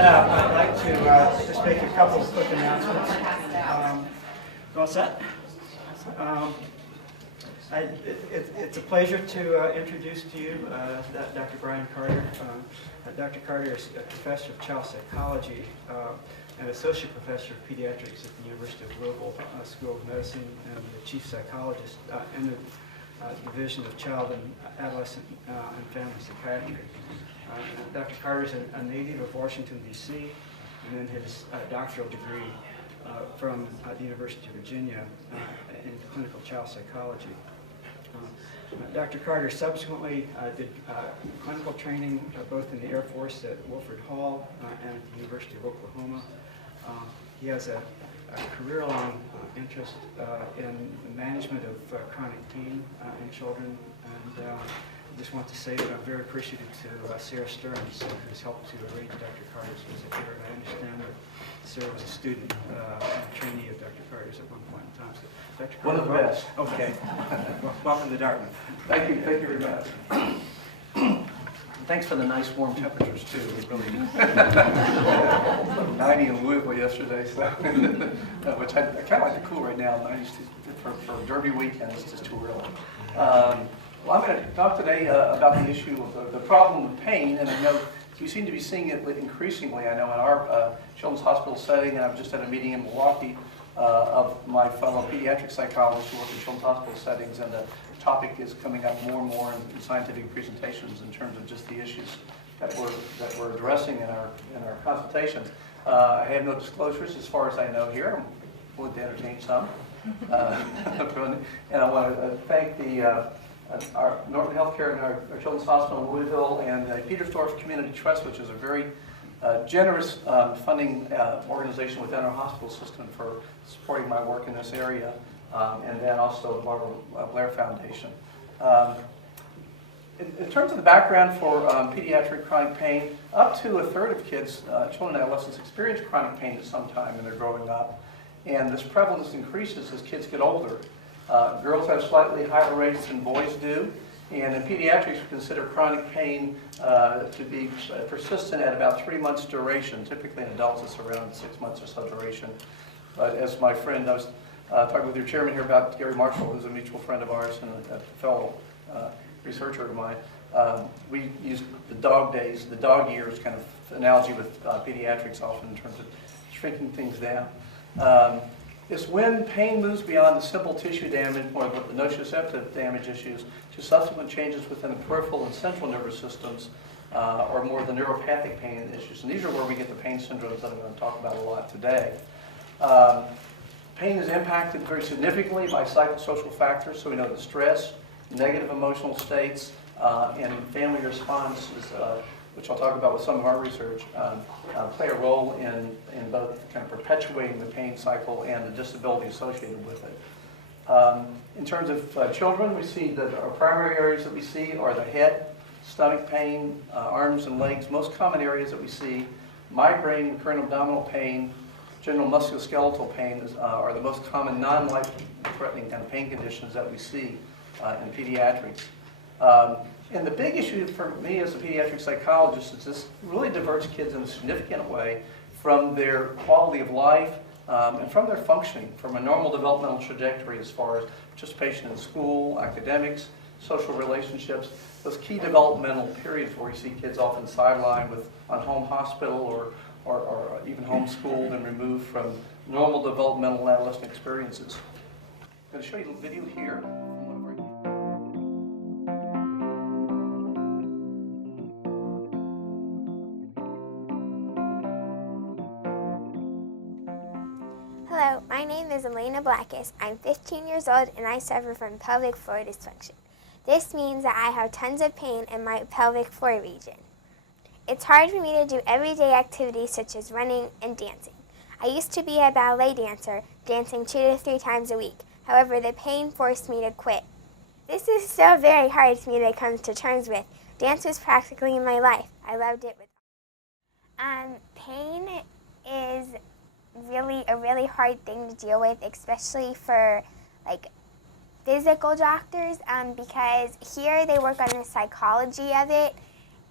that out, I'd like to just make a couple of quick announcements. All set? It's a pleasure to introduce to you Dr. Brian Carter. Dr. Carter is a professor of child psychology and associate professor of pediatrics at the University of Louisville School of Medicine, and the chief psychologist in the Division of Child and Adolescent and Family Psychiatry. Dr. Carter is a native of Washington, D.C., and then his doctoral degree from the University of Virginia in clinical child psychology. Dr. Carter subsequently did clinical training both in the Air Force at Wilford Hall and at the University of Oklahoma. He has a career-long interest in the management of chronic pain in children, and I just want to say that I'm very appreciative to Sarah Stearns, who's helped to arrange Dr. Carter's visit here. I understand that Sarah was a student and trainee of Dr. Carter's at one point in time. So, Dr. Carter, one of the best. Okay. Welcome to Dartmouth. Thank you very much. Thanks for the nice warm temperatures too. It really 90 in Louisville yesterday, so which I kind of like the cool right now. 90 for Derby weekend is just too early. Well, I'm going to talk today about the issue of the problem of pain, and I know we seem to be seeing it increasingly. I know in our children's hospital setting, and I've just had a meeting in Milwaukee of my fellow pediatric psychologists who work in children's hospital settings, and the topic is coming up more and more in scientific presentations in terms of just the issues that we're addressing in our consultations. I have no disclosures as far as I know here. I'm willing to entertain some, and I want to thank our Norton Healthcare and our Children's Hospital in Louisville and the Petersdorf Community Trust, which is a very generous funding organization within our hospital system for supporting my work in this area, and then also the Barbara Blair Foundation. In terms of the background for pediatric chronic pain, up to a third of kids, children and adolescents, experience chronic pain at some time when they're growing up, and this prevalence increases as kids get older. Girls have slightly higher rates than boys do, and in pediatrics we consider chronic pain to be persistent at about 3 months duration. Typically in adults it's around 6 months or so duration. But as my friend, I was talking with your chairman here about Gary Marshall, who's a mutual friend of ours and a fellow researcher of mine, we use the dog days, the dog years kind of analogy with pediatrics often in terms of shrinking things down. Is when pain moves beyond the simple tissue damage or the nociceptive damage issues to subsequent changes within the peripheral and central nervous systems, or more the neuropathic pain issues. And these are where we get the pain syndromes that I'm going to talk about a lot today. Pain is impacted very significantly by psychosocial factors, so we know that stress, negative emotional states, and family responses, which I'll talk about with some of our research, play a role in both kind of perpetuating the pain cycle and the disability associated with it. In terms of children, we see that our primary areas that we see are the head, stomach pain, arms and legs. Most common areas that we see, migraine, recurrent abdominal pain, general musculoskeletal pain are the most common non-life-threatening kind of pain conditions that we see in pediatrics. And the big issue for me as a pediatric psychologist is this really diverts kids in a significant way from their quality of life and from their functioning, from a normal developmental trajectory as far as participation in school, academics, social relationships, those key developmental periods where you see kids often sidelined on home hospital or even homeschooled and removed from normal developmental adolescent experiences. I'm going to show you a video here. Hello, my name is Elena Blackus. I'm 15 years old and I suffer from pelvic floor dysfunction. This means that I have tons of pain in my pelvic floor region. It's hard for me to do everyday activities such as running and dancing. I used to be a ballet dancer, dancing 2 to 3 times a week. However, the pain forced me to quit. This is still very hard for me to come to terms with. Dance was practically my life. I loved it. Pain is a really hard thing to deal with, especially for physical doctors, because here they work on the psychology of it,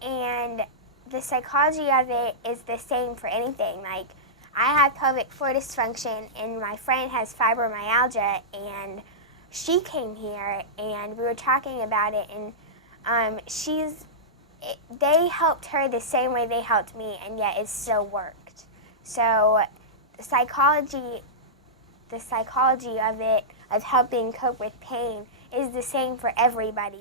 and the psychology of it is the same for anything. Like, I have pelvic floor dysfunction, and my friend has fibromyalgia, and she came here, and we were talking about it, and they helped her the same way they helped me, and yet it still worked. So the psychology of it, of helping cope with pain, is the same for everybody.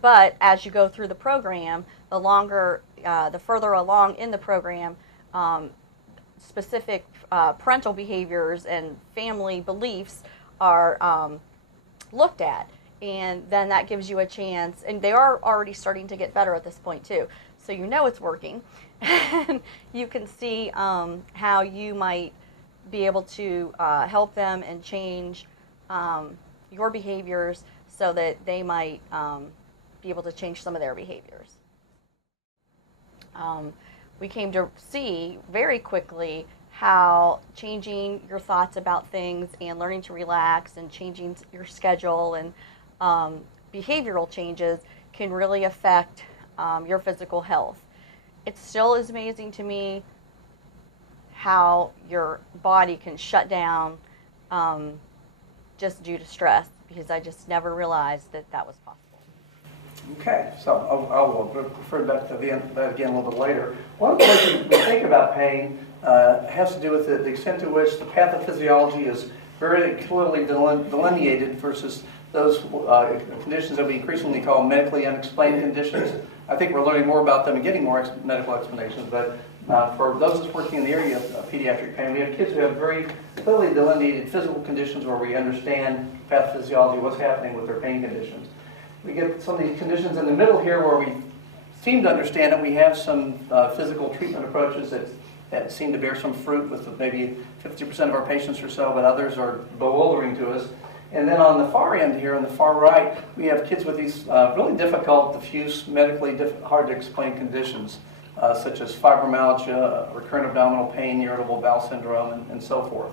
But as you go through the program, the further along in the program, specific parental behaviors and family beliefs are looked at, and then that gives you a chance, and they are already starting to get better at this point too, so you know it's working. And you can see how you might be able to help them and change your behaviors so that they might be able to change some of their behaviors. We came to see very quickly how changing your thoughts about things and learning to relax and changing your schedule and behavioral changes can really affect your physical health. It still is amazing to me how your body can shut down just due to stress, because I just never realized that that was possible. Okay, so I'll refer back to that again a little bit later. One of the ways we think about pain has to do with the extent to which the pathophysiology is very clearly delineated versus those conditions that we increasingly call medically unexplained conditions. I think we're learning more about them and getting more medical explanations, but for those that's working in the area of pediatric pain, we have kids who have very clearly delineated physical conditions where we understand pathophysiology, what's happening with their pain conditions. We get some of these conditions in the middle here where we seem to understand it. We have some physical treatment approaches that seem to bear some fruit with maybe 50% of our patients or so, but others are bewildering to us. And then on the far end here, on the far right, we have kids with these really difficult, diffuse, medically hard to explain conditions, such as fibromyalgia, recurrent abdominal pain, irritable bowel syndrome, and so forth.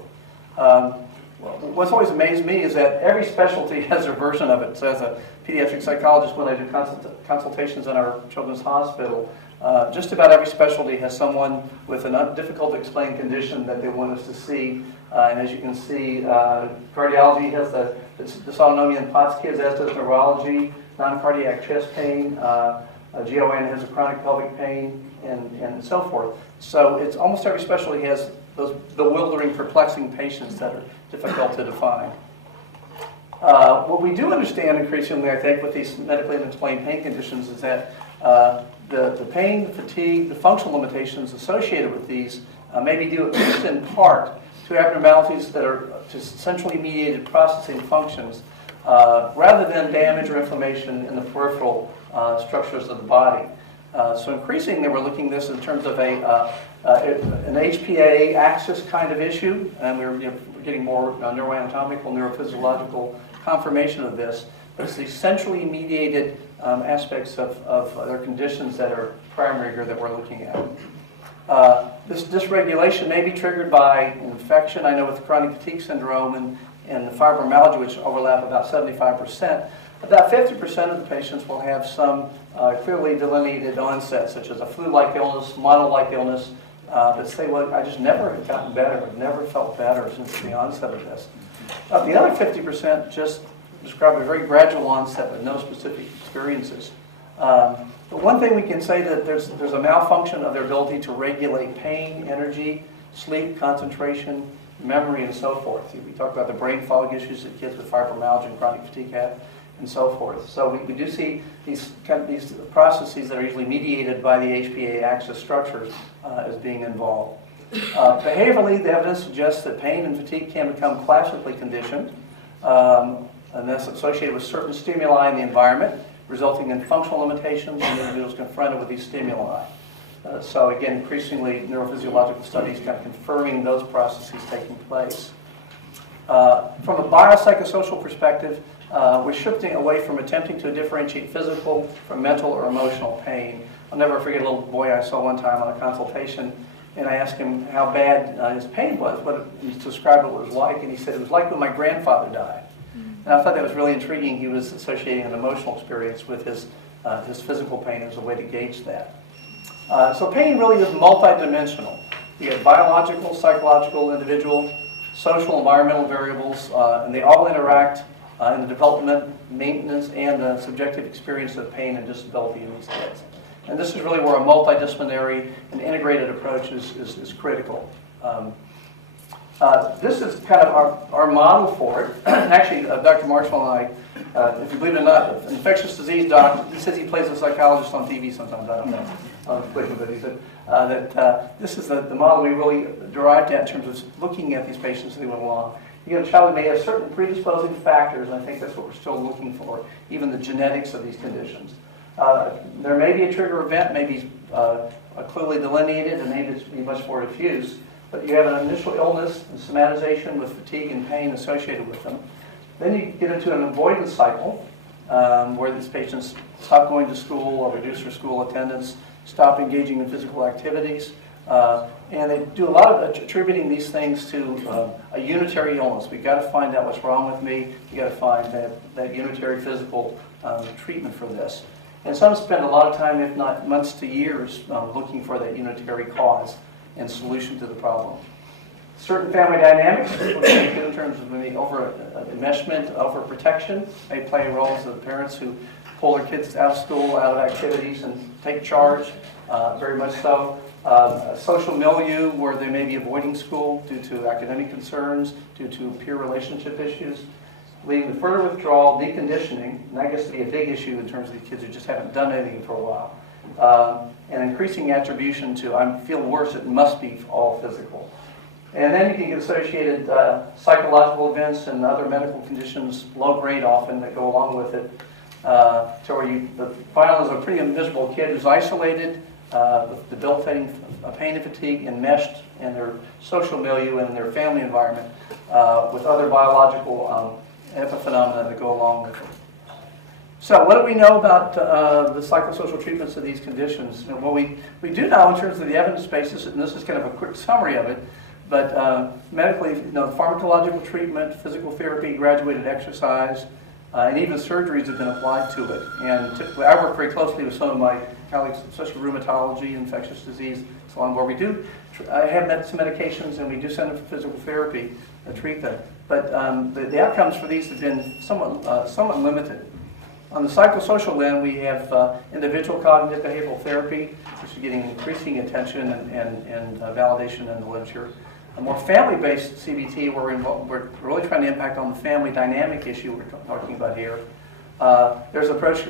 What's always amazed me is that every specialty has a version of it. So as a pediatric psychologist, when I do consultations in our children's hospital, just about every specialty has someone with a difficult to explain condition that they want us to see. And as you can see, cardiology has the dysautonomia in POTS kids, as does neurology, non-cardiac chest pain, GYN has a chronic pelvic pain, and so forth. So it's almost every specialty has those bewildering, perplexing patients that are difficult to define. What we do understand increasingly, I think, with these medically unexplained pain conditions is that the pain, the fatigue, the functional limitations associated with these may be due, at least in part, to abnormalities that are just centrally mediated processing functions, rather than damage or inflammation in the peripheral structures of the body. So increasingly, we're looking at this in terms of an HPA axis kind of issue, and we're getting more neuroanatomical, neurophysiological confirmation of this. But it's the centrally mediated aspects of their conditions that are primary here that we're looking at. This dysregulation may be triggered by infection. I know with chronic fatigue syndrome and the fibromyalgia, which overlap about 75%, about 50% of the patients will have some clearly delineated onset, such as a flu-like illness, mono-like illness, that say, well, I just never have gotten better, I've never felt better since the onset of this. The other 50% just describe a very gradual onset with no specific experiences. But one thing we can say that there's a malfunction of their ability to regulate pain, energy, sleep, concentration, memory, and so forth. We talked about the brain fog issues that kids with fibromyalgia and chronic fatigue have, and so forth. So we do see these processes that are usually mediated by the HPA axis structures as being involved. Behaviorally, the evidence suggests that pain and fatigue can become classically conditioned, and that's associated with certain stimuli in the environment, resulting in functional limitations in individuals confronted with these stimuli. So again, increasingly, neurophysiological studies kind of confirming those processes taking place. From a biopsychosocial perspective, we're shifting away from attempting to differentiate physical from mental or emotional pain. I'll never forget a little boy I saw one time on a consultation, and I asked him how bad his pain was, he described what it was like, and he said, it was like when my grandfather died. And I thought that was really intriguing. He was associating an emotional experience with his physical pain as a way to gauge that. So pain really is multidimensional. You have biological, psychological, individual, social, environmental variables, and they all interact in the development, maintenance, and the subjective experience of pain and disability in these kids. And this is really where a multidisciplinary and integrated approach is critical. This is kind of our model for it. Actually, Dr. Marshall and I, if you believe it or not, infectious disease doc, he says he plays a psychologist on TV sometimes, I don't know, but he said that this is the model we really derived at in terms of looking at these patients as they went along. You get a child who may have certain predisposing factors, and I think that's what we're still looking for, even the genetics of these conditions. There may be a trigger event, maybe clearly delineated, and maybe it's be much more diffuse. But you have an initial illness and somatization with fatigue and pain associated with them. Then you get into an avoidance cycle where these patients stop going to school or reduce their school attendance, stop engaging in physical activities. And they do a lot of attributing these things to a unitary illness. We've got to find out what's wrong with me. We've got to find that unitary physical treatment for this. And some spend a lot of time, if not months to years, looking for that unitary cause and solution to the problem. Certain family dynamics, in terms of maybe over-enmeshment, over-protection, may play a role as the parents who pull their kids out of school, out of activities, and take charge, very much so. A social milieu where they may be avoiding school due to academic concerns, due to peer relationship issues, leading to further withdrawal, deconditioning, and that gets to be a big issue in terms of these kids who just haven't done anything for a while. And increasing attribution to, I feel worse, it must be all physical. And then you can get associated psychological events and other medical conditions, low grade often, that go along with it. To where the final is a pretty miserable kid who's isolated, with debilitating pain and fatigue, enmeshed in their social milieu and in their family environment, with other biological epiphenomena that go along with it. So what do we know about the psychosocial treatments of these conditions? Well, we do know in terms of the evidence basis, and this is kind of a quick summary of it, but medically, pharmacological treatment, physical therapy, graduated exercise, and even surgeries have been applied to it. And typically, I work very closely with some of my colleagues, especially rheumatology, infectious disease, so on, where we do have some medications, and we do send them for physical therapy to treat them. But the outcomes for these have been somewhat limited. On the psychosocial end, we have individual cognitive behavioral therapy, which is getting increasing attention and validation in the literature. A more family-based CBT, where we're really trying to impact on the family dynamic issue we're talking about here. There's an approach,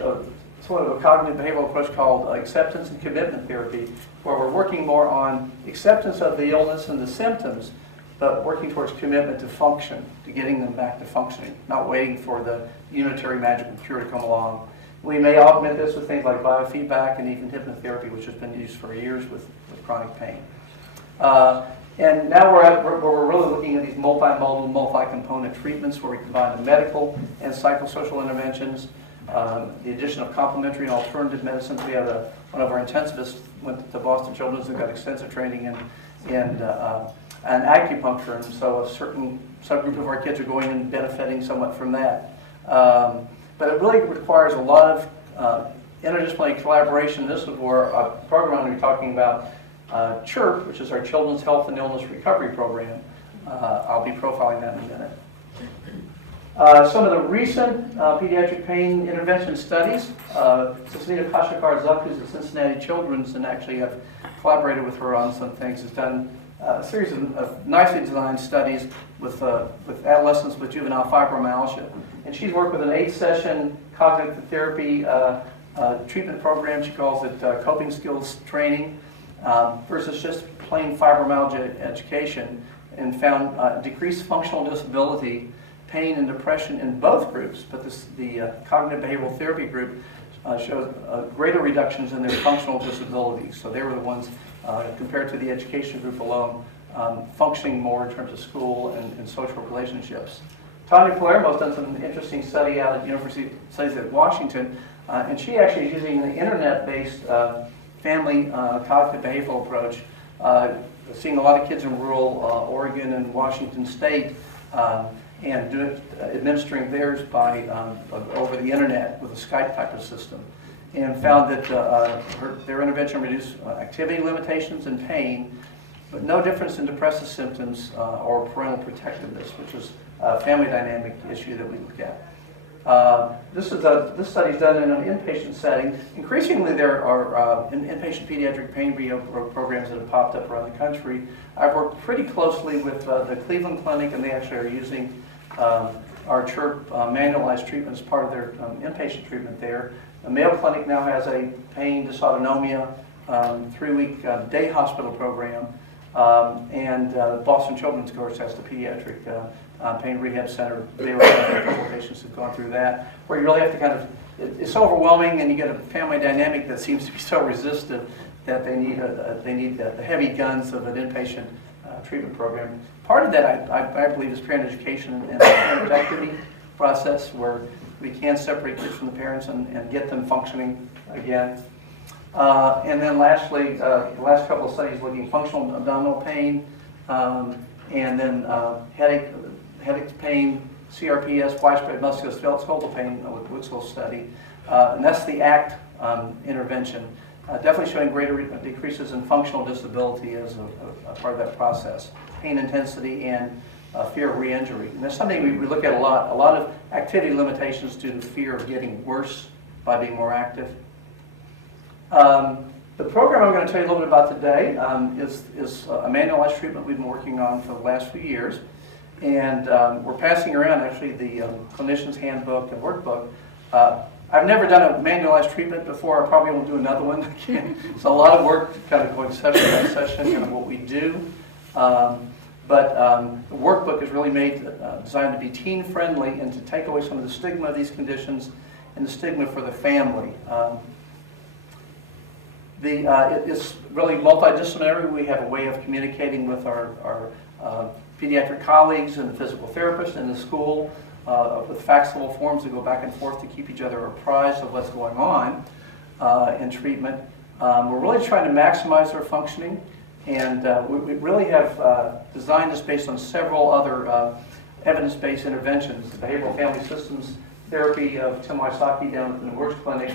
sort of a cognitive behavioral approach called acceptance and commitment therapy, where we're working more on acceptance of the illness and the symptoms, but working towards commitment to function, to getting them back to functioning, not waiting for the unitary magical cure to come along. We may augment this with things like biofeedback and even hypnotherapy, which has been used for years with chronic pain. And now where we're really looking at these multimodal, multi-component treatments where we combine the medical and psychosocial interventions, the addition of complementary and alternative medicines. We have one of our intensivists went to Boston Children's and got extensive training in acupuncture, and so a certain subgroup of our kids are going and benefiting somewhat from that. But it really requires a lot of interdisciplinary collaboration. This is where a program we're talking about, CHIRP, which is our Children's Health and Illness Recovery Program. I'll be profiling that in a minute. Some of the recent pediatric pain intervention studies, Cecilia Kashakar-Zuck, who's at Cincinnati Children's, and actually I've collaborated with her on some things, has done a series of nicely designed studies with adolescents with juvenile fibromyalgia. And she's worked with an 8-session cognitive therapy treatment program. She calls it coping skills training versus just plain fibromyalgia education, and found decreased functional disability, pain and depression in both groups, but the cognitive behavioral therapy group showed greater reductions in their functional disabilities. So they were the ones, compared to the education group alone, functioning more in terms of school and social relationships. Tanya Palermo's done some interesting study out at University Studies at Washington, and she actually is using an internet-based family cognitive behavioral approach, seeing a lot of kids in rural Oregon and Washington State, and administering theirs by over the internet with a Skype type of system. and found that their intervention reduced activity limitations and pain, but no difference in depressive symptoms or parental protectiveness, which is a family dynamic issue that we look at. This study is done in an inpatient setting. Increasingly, there are inpatient pediatric pain rehab programs that have popped up around the country. I've worked pretty closely with the Cleveland Clinic, and they actually are using our CHIRP manualized treatment as part of their inpatient treatment there. The Mayo Clinic now has a pain dysautonomia 3-week day hospital program, and Boston Children's, of course, has the pediatric pain rehab center. They were a couple of patients who've gone through that, where you really have to kind of, it's so overwhelming, and you get a family dynamic that seems to be so resistant that they need the heavy guns of an inpatient treatment program. Part of that, I believe, is parent education and the parent activity process, where we can separate kids from the parents and get them functioning again. And then lastly, the last couple of studies looking at functional abdominal pain, and then headache pain, CRPS, widespread musculoskeletal pain with Woodsville study. And that's the ACT intervention, definitely showing greater decreases in functional disability as a part of that process, pain intensity and fear of re-injury. And that's something we look at a lot of activity limitations due to fear of getting worse by being more active. The program I'm going to tell you a little bit about today is a manualized treatment we've been working on for the last few years. And we're passing around actually the clinician's handbook and workbook. I've never done a manualized treatment before. I probably won't do another one again. It's a lot of work kind of going session by session, kind of what we do. But the workbook is really designed to be teen-friendly and to take away some of the stigma of these conditions and the stigma for the family. It's really multidisciplinary. We have a way of communicating with our pediatric colleagues and the physical therapist in the school with faxable forms that go back and forth to keep each other apprised of what's going on in treatment. We're really trying to maximize their functioning, and we really have designed this based on several other evidence-based interventions: the behavioral family systems therapy of Tim Wysocki down at the Works Clinic,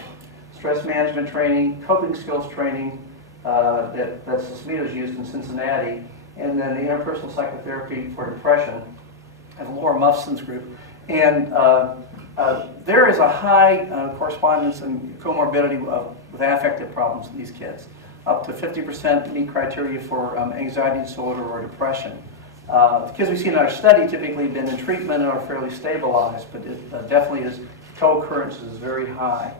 stress management training, coping skills training that Smito's used in Cincinnati, and then the interpersonal psychotherapy for depression at Laura Muffson's group. And there is a high correspondence and comorbidity with affective problems in these kids. Up to 50% meet criteria for anxiety disorder or depression. The kids we see in our study typically have been in treatment and are fairly stabilized, but it definitely is, co-occurrence is very high.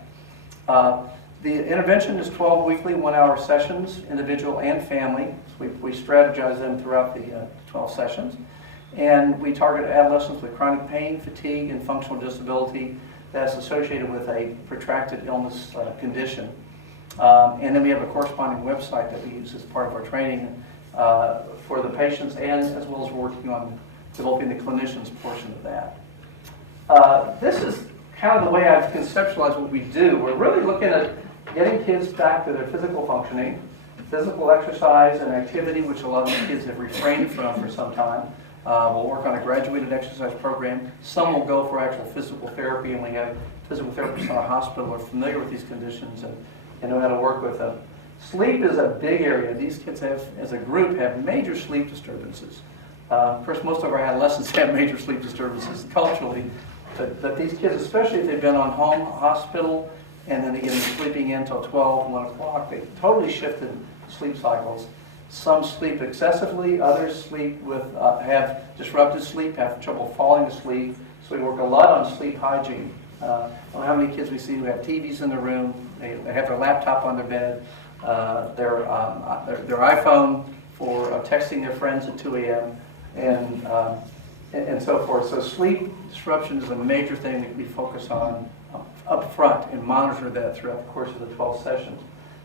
The intervention is 12 weekly 1-hour sessions, individual and family. So we strategize them throughout the 12 sessions. And we target adolescents with chronic pain, fatigue, and functional disability that's associated with a protracted illness condition. And then we have a corresponding website that we use as part of our training for the patients, and as well as we're working on developing the clinicians portion of that. This is kind of the way I've conceptualized what we do. We're really looking at getting kids back to their physical functioning, physical exercise and activity, which a lot of the kids have refrained from for some time. We'll work on a graduated exercise program. Some will go for actual physical therapy, and we have physical therapists in our hospital who are familiar with these conditions and know how to work with them. Sleep is a big area. These kids have, as a group, have major sleep disturbances. Of course, most of our adolescents have major sleep disturbances culturally, but these kids, especially if they've been on home, hospital, and then again sleeping in until 12, 1 o'clock, they totally shifted sleep cycles. Some sleep excessively, others sleep with, have disrupted sleep, have trouble falling asleep. So we work a lot on sleep hygiene. I don't know how many kids we see who have TVs in their room, they have their laptop on their bed, their iPhone for texting their friends at 2 a.m. and so forth. So sleep disruption is a major thing that we focus on up front and monitor that throughout the course of the 12 sessions.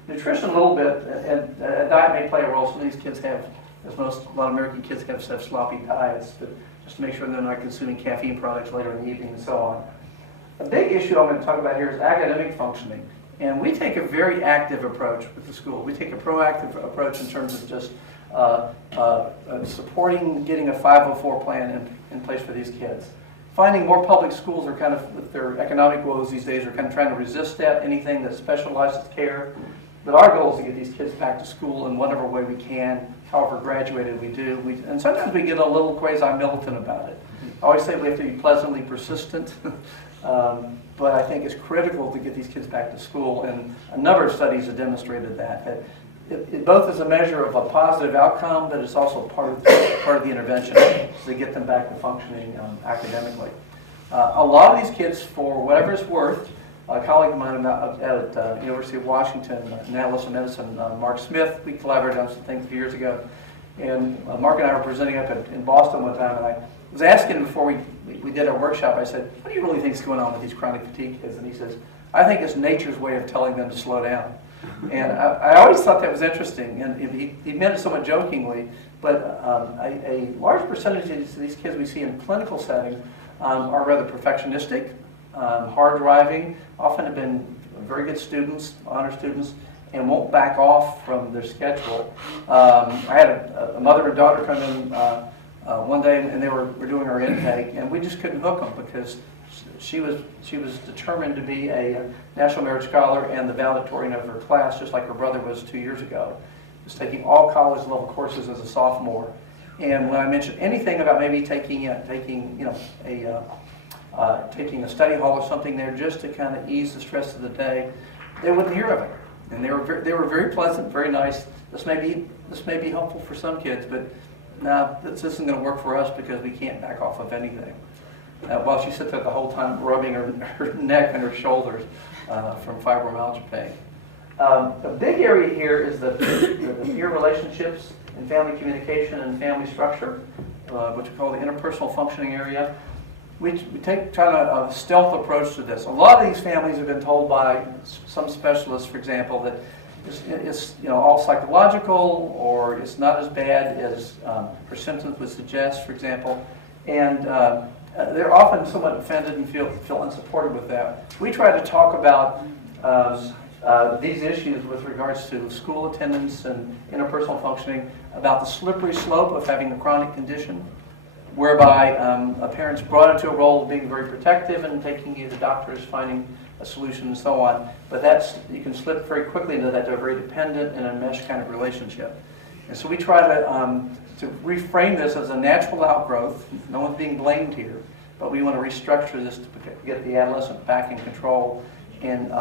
Nutrition a little bit, and diet may play a role. Some of these kids have, a lot of American kids have sloppy diets, but just to make sure they're not consuming caffeine products later in the evening and so on. A big issue I'm going to talk about here is academic functioning. And we take a very active approach with the school. We take a proactive approach in terms of just supporting getting a 504 plan in place for these kids. finding more public schools are kind of, with their economic woes these days, are kind of trying to resist that, anything that specializes care. But our goal is to get these kids back to school in whatever way we can, however graduated we do. And sometimes we get a little quasi-militant about it. I always say we have to be pleasantly persistent, but I think it's critical to get these kids back to school, and a number of studies have demonstrated that it both is a measure of a positive outcome, but it's also part of the intervention to get them back to functioning academically. A lot of these kids, for whatever it's worth, a colleague of mine at University of Washington, an analyst of medicine, Mark Smith, we collaborated on some things a few years ago, and Mark and I were presenting up in Boston one time, and I was asking him before we did our workshop, I said, what do you really think is going on with these chronic fatigue kids? And he says, I think it's nature's way of telling them to slow down. And I always thought that was interesting, and he meant it somewhat jokingly, but a large percentage of these kids we see in clinical settings are rather perfectionistic, hard driving, often have been very good students, honor students, and won't back off from their schedule. I had a mother and daughter come in one day, and they were doing our intake, and we just couldn't hook them because she was determined to be a National Merit Scholar and the valedictorian of her class, just like her brother was 2 years ago. She was taking all college level courses as a sophomore, and when I mentioned anything about maybe taking a study hall or something there just to kind of ease the stress of the day, they wouldn't hear of it. And they were very pleasant, very nice. This may be helpful for some kids, but no, this isn't going to work for us because we can't back off of anything. While she sits there the whole time rubbing her neck and her shoulders from fibromyalgia pain. A big area here is the peer relationships and family communication and family structure, which we call the interpersonal functioning area. We take kind of a stealth approach to this. A lot of these families have been told by some specialists, for example, that it's all psychological, or it's not as bad as her symptoms would suggest, for example, and they're often somewhat offended and feel unsupported with that. We try to talk about these issues with regards to school attendance and interpersonal functioning, about the slippery slope of having a chronic condition, whereby a parent's brought into a role of being very protective and taking you to doctors, finding a solution, and so on. But you can slip very quickly into that. They're very dependent and a mesh kind of relationship. And so we try to reframe this as a natural outgrowth. No one's being blamed here, but we want to restructure this to get the adolescent back in control, and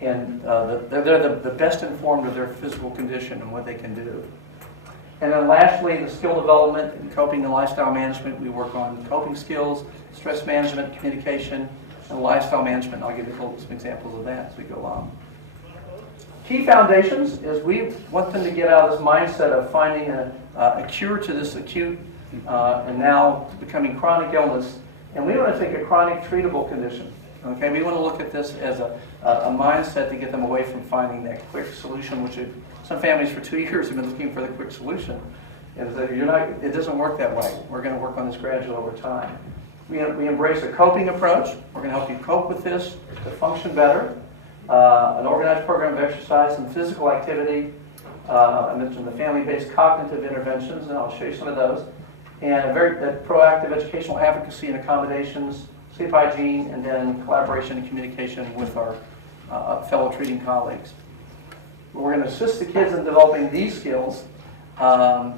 they're the best informed of their physical condition and what they can do. And then lastly, the skill development and coping and lifestyle management. We work on coping skills, stress management, communication, and lifestyle management. I'll give you some examples of that as we go along. Key foundations is we want them to get out of this mindset of finding a cure to this acute and now becoming chronic illness. And we want to take a chronic treatable condition. Okay, we want to look at this as a mindset to get them away from finding that quick solution, which some families for 2 years have been looking for the quick solution. And it doesn't work that way. We're going to work on this gradually over time. We embrace a coping approach. We're going to help you cope with this to function better. An organized program of exercise and physical activity. I mentioned the family-based cognitive interventions, and I'll show you some of those. And that proactive educational advocacy and accommodations, sleep hygiene, and then collaboration and communication with our fellow treating colleagues. We're going to assist the kids in developing these skills. And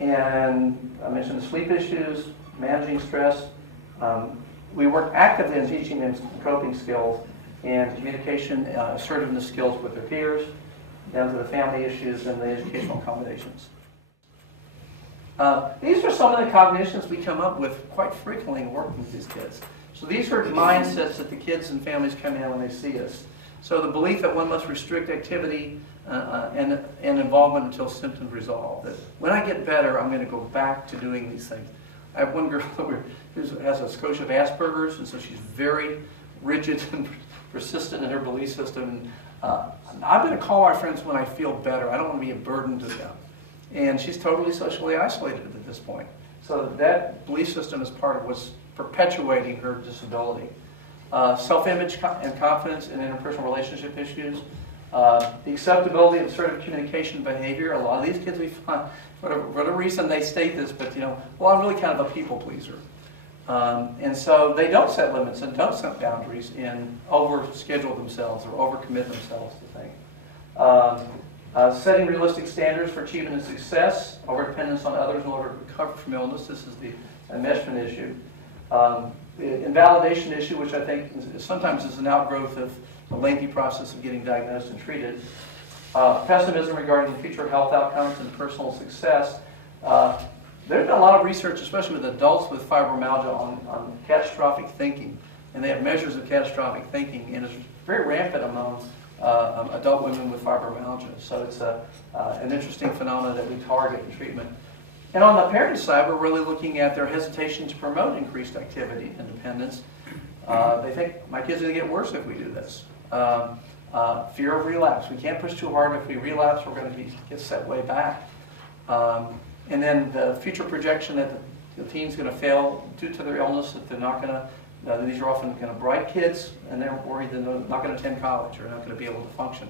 I mentioned the sleep issues, managing stress. We work actively in teaching them coping skills and communication, assertiveness skills with their peers, down to the family issues and the educational accommodations. These are some of the cognitions we come up with quite frequently in working with these kids. So these are mindsets that the kids and families come in when they see us. So the belief that one must restrict activity and involvement until symptoms resolve. That when I get better, I'm going to go back to doing these things. I have one girl who has a skosh of Asperger's, and so she's very rigid and persistent in her belief system. I'm going to call our friends when I feel better. I don't want to be a burden to them. And she's totally socially isolated at this point. So that belief system is part of what's perpetuating her disability. Self-image and confidence in interpersonal relationship issues. The acceptability of assertive communication behavior. A lot of these kids we find, for whatever reason they state this, but well, I'm really kind of a people pleaser. And so they don't set limits and don't set boundaries and over-schedule themselves or over-commit themselves to things. Setting realistic standards for achievement and success, over-dependence on others in order to recover from illness. This is the enmeshment issue. The invalidation issue, which I think sometimes is an outgrowth of a lengthy process of getting diagnosed and treated. Pessimism regarding future health outcomes and personal success. There's been a lot of research, especially with adults with fibromyalgia, on catastrophic thinking. And they have measures of catastrophic thinking, and it's very rampant among adult women with fibromyalgia. So it's an interesting phenomenon that we target in treatment. And on the parent side, we're really looking at their hesitation to promote increased activity and independence. They think, my kids are going to get worse if we do this. Fear of relapse. We can't push too hard. If we relapse, we're going to get set way back. And then the future projection that the teen's going to fail due to their illness, that they're not going to, these are often kind of bright kids, and they're worried that they're not going to attend college or not going to be able to function.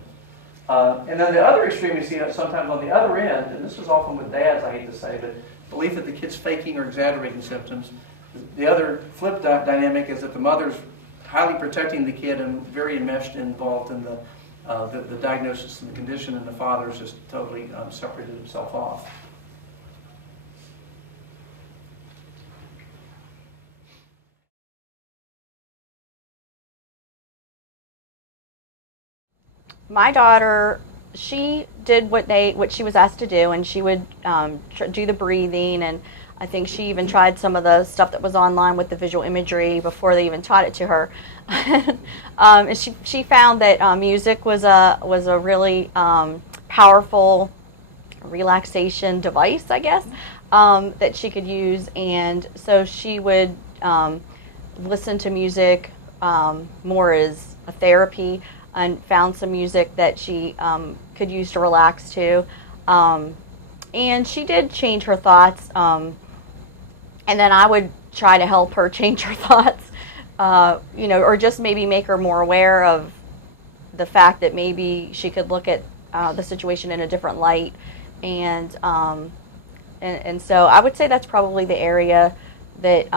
And then the other extreme you see sometimes on the other end, and this is often with dads, I hate to say, but belief that the kid's faking or exaggerating symptoms. The other flip dynamic is that the mother's highly protecting the kid and very enmeshed, involved in the diagnosis and the condition, and the father's just totally separated himself off. My daughter, she did what she was asked to do, and she would do the breathing, and I think she even tried some of the stuff that was online with the visual imagery before they even taught it to her. And she found that music was a really powerful relaxation device, I guess, that she could use, and so she would listen to music more as a therapy, and found some music that she could use to relax to. And she did change her thoughts, and then I would try to help her change her thoughts, or just maybe make her more aware of the fact that maybe she could look at the situation in a different light. And so I would say that's probably the area that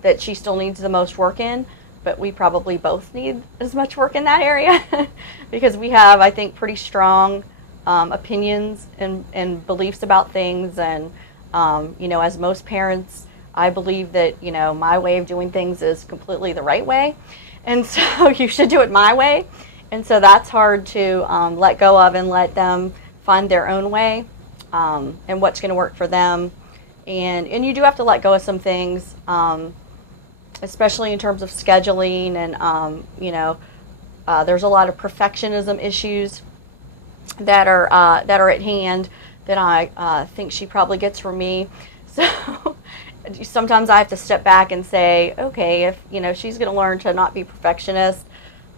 that she still needs the most work in. But we probably both need as much work in that area because we have, I think, pretty strong opinions and beliefs about things. And, as most parents, I believe that, my way of doing things is completely the right way. And so you should do it my way. And so that's hard to let go of and let them find their own way and what's going to work for them. And you do have to let go of some things, especially in terms of scheduling, and there's a lot of perfectionism issues that are at hand that I think she probably gets from me. So sometimes I have to step back and say, okay, if she's going to learn to not be perfectionist,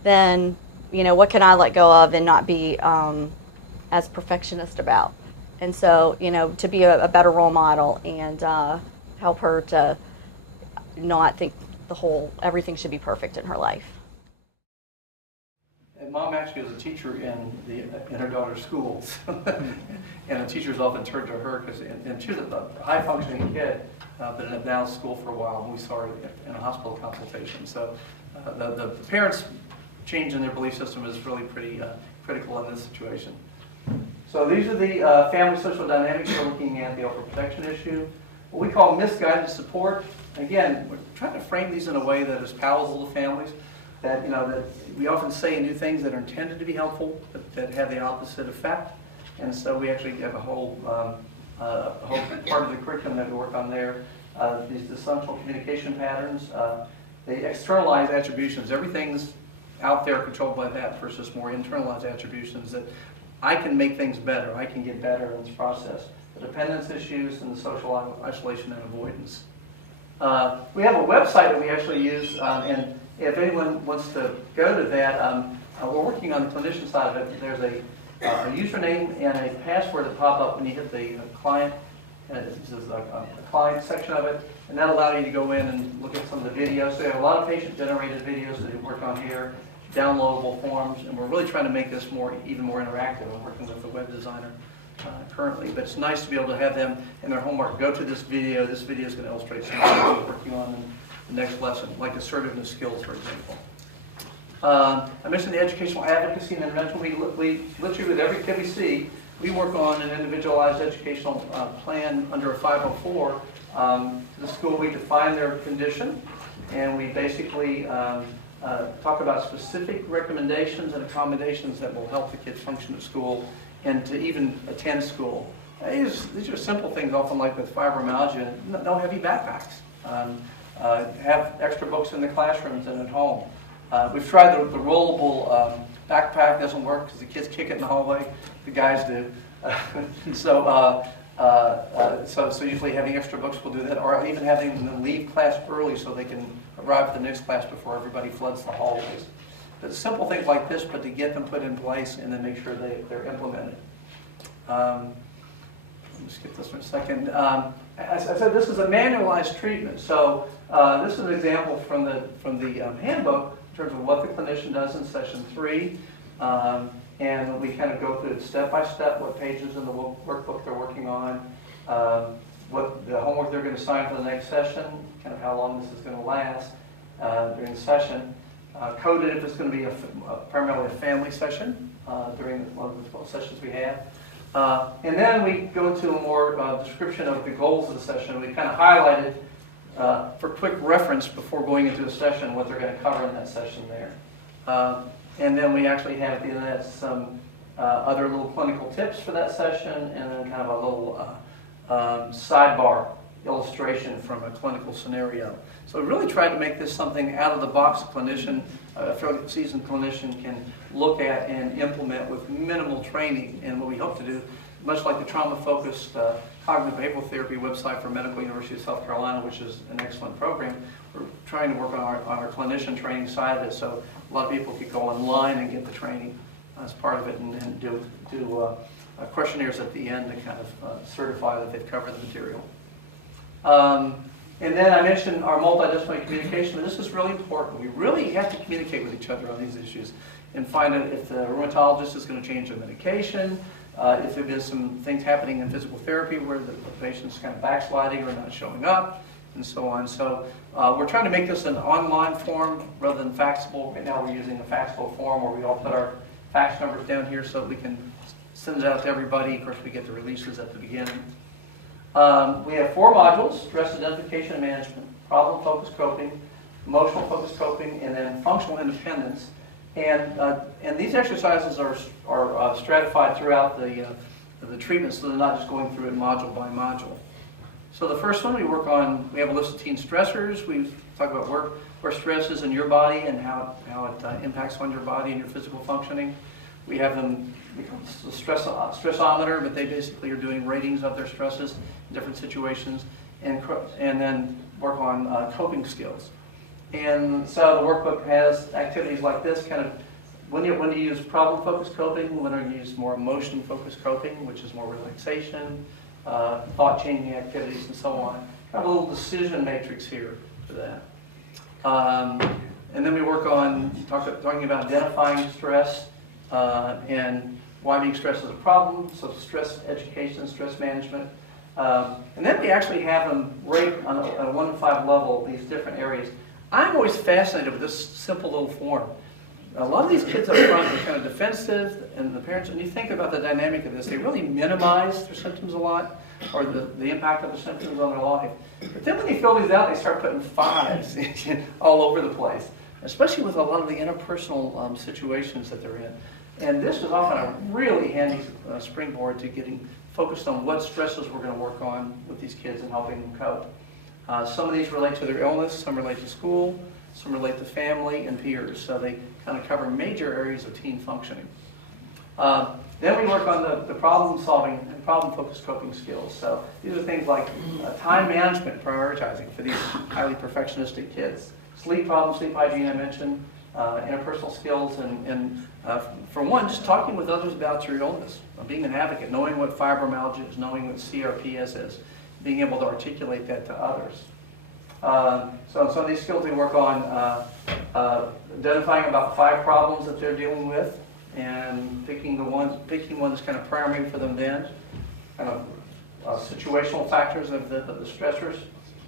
then what can I let go of and not be as perfectionist about? And so to be a better role model and help her to not think everything should be perfect in her life. And Mom actually was a teacher in her daughter's school, and the teachers often turned to her and she was a high-functioning kid, but in now school for a while, and we saw her in a hospital consultation. So the parents' change in their belief system is really pretty critical in this situation. So these are the family social dynamics. We're looking at the overprotection issue, what we call misguided support. Again, we're trying to frame these in a way that is palatable to families, that we often say and do things that are intended to be helpful, but that have the opposite effect. And so we actually have a whole part of the curriculum that we work on there. These dysfunctional communication patterns, they externalize attributions. Everything's out there controlled by that versus more internalized attributions that I can make things better, I can get better in this process. The dependence issues and the social isolation and avoidance. We have a website that we actually use, and if anyone wants to go to that, we're working on the clinician side of it. There's a username and a password that pop up when you hit the client, and this is a client section of it, and that allows you to go in and look at some of the videos. So we have a lot of patient-generated videos that we work on here, downloadable forms, and we're really trying to make this even more interactive. I'm working with the web designer currently, but it's nice to be able to have them in their homework go to this video. This video is going to illustrate some of what we're working on in the next lesson, like assertiveness skills, for example. I mentioned the educational advocacy and intervention. We literally, with every kid we see, we work on an individualized educational plan under a 504. The school, we define their condition, and we basically talk about specific recommendations and accommodations that will help the kids function at school and to even attend school. These are simple things, often like with fibromyalgia. No heavy backpacks. Have extra books in the classrooms and at home. We've tried the rollable backpack. Doesn't work because the kids kick it in the hallway. The guys do. So usually having extra books will do that, or even having them leave class early so they can arrive at the next class before everybody floods the hallways. But simple things like this, but to get them put in place and then make sure they're implemented. Let me skip this for a second. As I said, this is a manualized treatment. So this is an example from the handbook in terms of what the clinician does in session 3. And we kind of go through it step by step, what pages in the workbook they're working on, what the homework they're going to assign for the next session, kind of how long this is going to last during the session. Coded if it's going to be primarily a family session during one of the 12 sessions we have. And then we go into a more description of the goals of the session. We kind of highlighted for quick reference before going into a session what they're going to cover in that session there. And then we actually have at the end of that some other little clinical tips for that session, and then kind of a little sidebar illustration from a clinical scenario. So we really tried to make this something out of the box a fairly seasoned clinician can look at and implement with minimal training. And what we hope to do, much like the trauma-focused cognitive behavioral therapy website for Medical University of South Carolina, which is an excellent program, we're trying to work on our clinician training side of it, so a lot of people could go online and get the training as part of it, and do questionnaires at the end to kind of certify that they've covered the material. And then I mentioned our multidisciplinary communication, but this is really important. We really have to communicate with each other on these issues and find out if the rheumatologist is going to change their medication, if there have been some things happening in physical therapy where the patient's kind of backsliding or not showing up, and so on. So we're trying to make this an online form rather than faxable. Right now we're using a faxable form where we all put our fax numbers down here so that we can send it out to everybody. Of course, we get the releases at the beginning. We have 4 modules: stress identification and management, problem-focused coping, emotional-focused coping, and then functional independence. And these exercises are stratified throughout the treatment, so they're not just going through it module by module. So the first one we have a list of teen stressors. We talk about where stress is in your body and how it impacts on your body and your physical functioning. We have them, we call it the stressometer, but they basically are doing ratings of their stresses in different situations, and then work on coping skills. And so the workbook has activities like this, kind of when do you use problem-focused coping, when do you use more emotion-focused coping, which is more relaxation, thought-changing activities, and so on. Kind of a little decision matrix here for that. And then we work on talking about identifying stress and why being stressed is a problem, so stress education, stress management. And then we actually have them rate on a 1 to 5 level these different areas. I'm always fascinated with this simple little form. A lot of these kids up front are kind of defensive, and the parents, when you think about the dynamic of this, they really minimize their symptoms a lot, or the impact of the symptoms on their life. But then when they fill these out, they start putting 5s all over the place, especially with a lot of the interpersonal situations that they're in. And this is often a really handy springboard to getting focused on what stresses we're going to work on with these kids and helping them cope. Some of these relate to their illness, some relate to school, some relate to family and peers, so they kind of cover major areas of teen functioning. Then we work on the problem solving and problem-focused coping skills. So these are things like time management, prioritizing for these highly perfectionistic kids. Sleep problems, sleep hygiene I mentioned, interpersonal skills, and for one, just talking with others about your illness, being an advocate, knowing what fibromyalgia is, knowing what CRPS is, being able to articulate that to others. So some of these skills we work on identifying about 5 problems that they're dealing with, and picking one that's kind of primary for them then, kind of situational factors of the stressors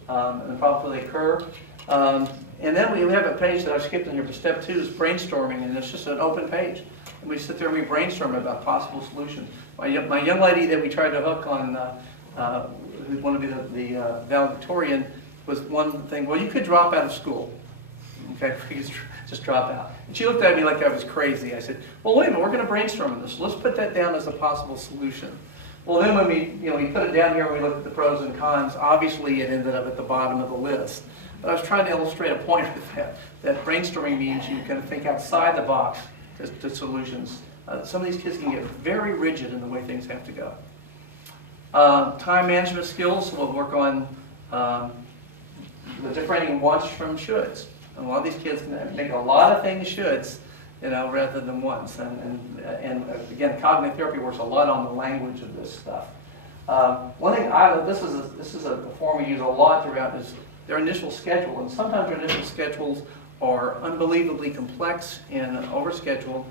and the problems that they occur. And then we have a page that I skipped in here, but step 2 is brainstorming, and it's just an open page. And we sit there and we brainstorm about possible solutions. My young lady that we tried to hook on, who wanted to be the valedictorian, was one thing, well, you could drop out of school. Okay, just drop out. And she looked at me like I was crazy. I said, well, wait a minute, we're going to brainstorm on this. Let's put that down as a possible solution. Well, then when we put it down here and we looked at the pros and cons, obviously it ended up at the bottom of the list. But I was trying to illustrate a point with that brainstorming means you can think outside the box to solutions. Some of these kids can get very rigid in the way things have to go. Time management skills, we'll work on the differentiating wants from shoulds. And a lot of these kids make a lot of things shoulds, rather than wants. And again, cognitive therapy works a lot on the language of this stuff. One thing this is a form we use a lot throughout is their initial schedule. And sometimes their initial schedules are unbelievably complex and overscheduled.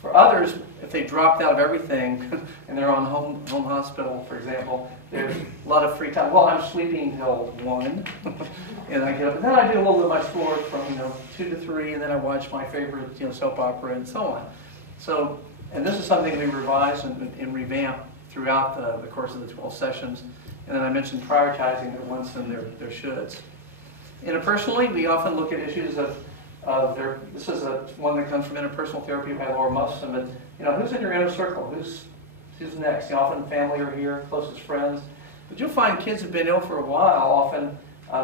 For others, if they dropped out of everything and they're on home hospital, for example, there's a lot of free time. Well, I'm sleeping till 1, and I get up, and then I do a little bit of my schoolwork from 2 to 3, and then I watch my favorite soap opera and so on. So, and this is something we revise and revamp throughout the course of the 12 sessions. And then I mentioned prioritizing their wants and their shoulds. Interpersonally, we often look at issues of this is one that comes from interpersonal therapy by Laura Musson, but who's in your inner circle? Who's next? Often family are here, closest friends. But you'll find kids have been ill for a while, often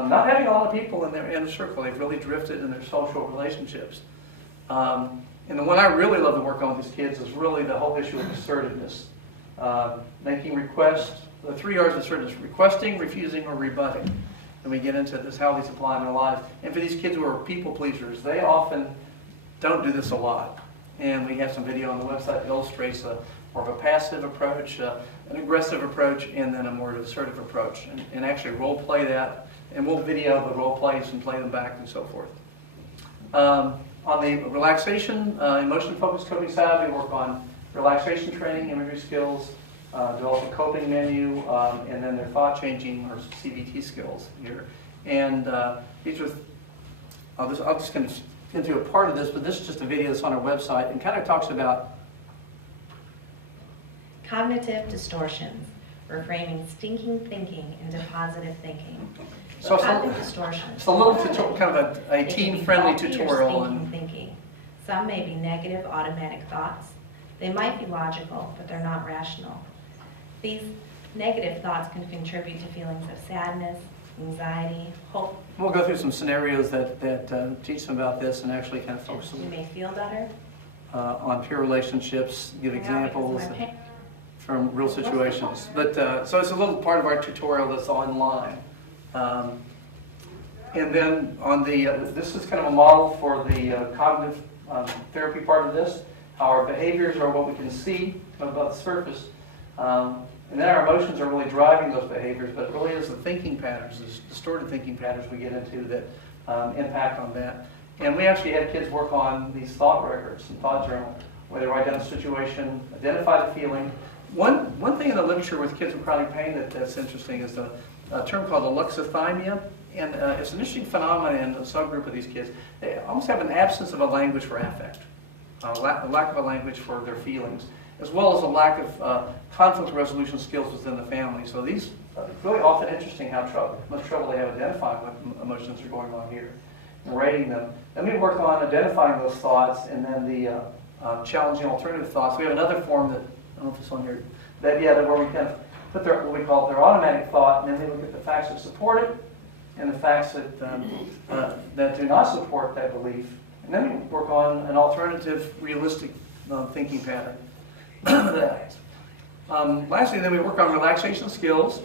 not having a lot of people in their inner circle. They've really drifted in their social relationships. And the one I really love to work on with these kids is really the whole issue of assertiveness. Making requests, the 3 R's of assertiveness: requesting, refusing, or rebutting. And we get into this, how these apply in their lives. And for these kids who are people pleasers, they often don't do this a lot. And we have some video on the website that illustrates more of a passive approach, an aggressive approach, and then a more assertive approach. And actually role play that, and we'll video the role plays and play them back and so forth. On the relaxation, emotion-focused coping side, we work on relaxation training, imagery skills, develop a coping menu, and then their thought-changing or CBT skills here. And these are, I'm just going to get into a part of this, but this is just a video that's on our website and kind of talks about cognitive distortions, reframing stinking thinking into positive thinking. So Cognitive distortions. It's a little kind of a They can be teen-friendly faulty or tutorial. stinking thinking. Some may be negative automatic thoughts. They might be logical, but they're not rational. These negative thoughts can contribute to feelings of sadness, anxiety, hope. We'll go through some scenarios that teach them about this and actually kind of focus You may feel better. on peer relationships, give Now, examples because my from real situations. But so it's a little part of our tutorial that's online. And then on this is kind of a model for the cognitive therapy part of this. How our behaviors are what we can see above the surface. And then our emotions are really driving those behaviors, but it really is the thinking patterns, the distorted thinking patterns we get into that impact on that. And we actually had kids work on these thought records and thought journal, where they write down a situation, identify the feeling. One thing in the literature with kids with chronic pain that's interesting is a term called alexithymia. And it's an interesting phenomenon in a subgroup of these kids. They almost have an absence of a language for affect, a lack of a language for their feelings, as well as a lack of conflict resolution skills within the family. So these are really often interesting how much trouble they have identifying what emotions are going on here and rating them. Then we work on identifying those thoughts and then the challenging alternative thoughts. We have another form that, I don't know if it's on here, where we kind of put what we call their automatic thought, and then we look at the facts that support it and the facts that do not support that belief. And then we work on an alternative, realistic thinking pattern. Lastly, then we work on relaxation skills,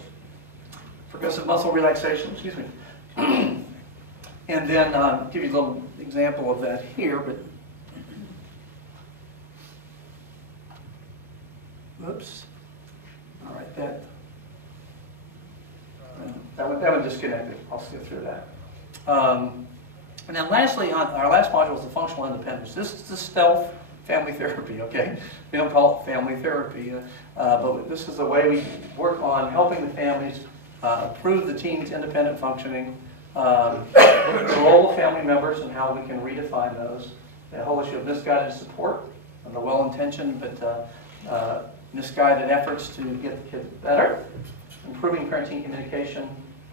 progressive muscle relaxation, excuse me. And then give you a little example of that here, but oops. All right, that one disconnected. I'll skip through that. And then lastly, on our last module is the functional independence. This is the stealth family therapy, okay? We don't call it family therapy, but this is the way we work on helping the families improve the teen's independent functioning, the role of family members and how we can redefine those, the whole issue of misguided support, and the well-intentioned but misguided efforts to get the kids better, improving parenting communication,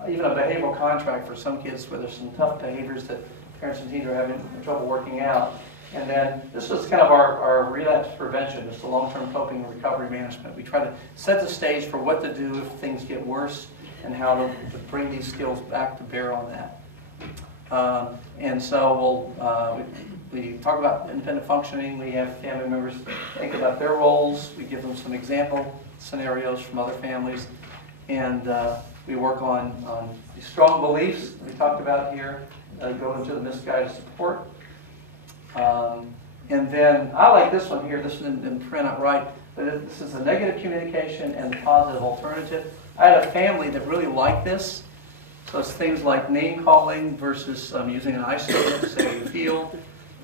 even a behavioral contract for some kids where there's some tough behaviors that parents and teens are having trouble working out. And then this is kind of our relapse prevention. It's the long-term coping and recovery management. We try to set the stage for what to do if things get worse and how to bring these skills back to bear on that. And so we talk about independent functioning. We have family members think about their roles. We give them some example scenarios from other families. And we work on these strong beliefs we talked about here, go into the misguided support. And then I like this one here. This one didn't print out right, but this is a negative communication and positive alternative. I had a family that really liked this. So it's things like name calling versus using an isolator to say how you feel,